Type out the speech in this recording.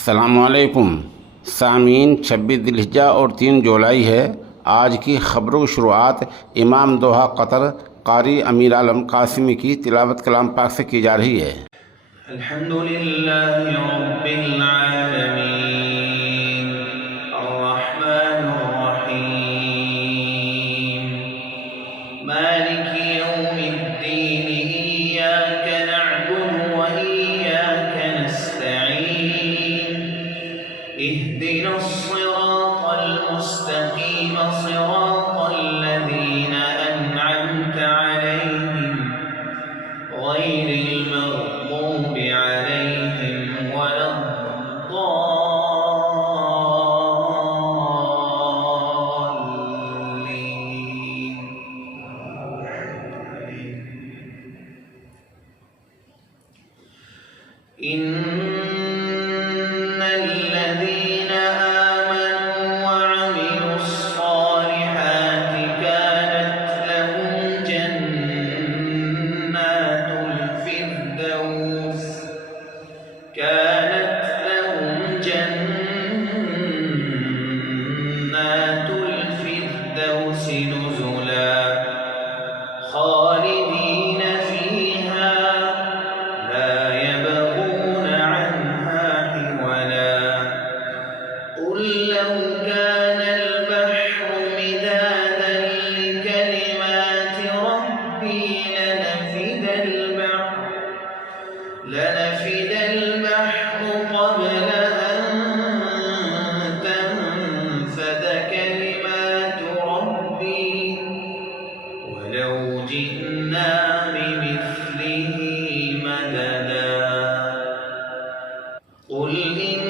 अस्सलामुअलैकुम सामीन। 26 जिल्हिज्जा और 3 जुलाई है। आज की ख़बरों की शुरुआत इमाम दोहा कतर कारी अमीर आलम कासिमी की तिलावत कलाम पाक से की जा रही है। अल्हम्दुलिल्लाहि रब्बिल आलमीन अर्रहमानिर रहीम मालिकि यौमिद्दीन इय्याका नअबुदु व इय्याका नस्तईन इहदिनस सिरातल मुस्तक़ीम सिरातल लज़ीना अनअमता अलैहिम गैरिल मग़्दूबि अलैहिम वलद्दाल्लीन। इन्नल्लज़ीना आमनू वअमिलुस सालिहाति कानत लहुम जन्नातुल फिरदौस नुज़ुला खालिदीन फ़ीहा ला यबग़ून अन्हा हिवला। قل لو كان البحر مدادا لكلمات ربي لنفد البحر قبل أن تنفد كلمات ربي ولو جئنا بمثله مددا. قل إن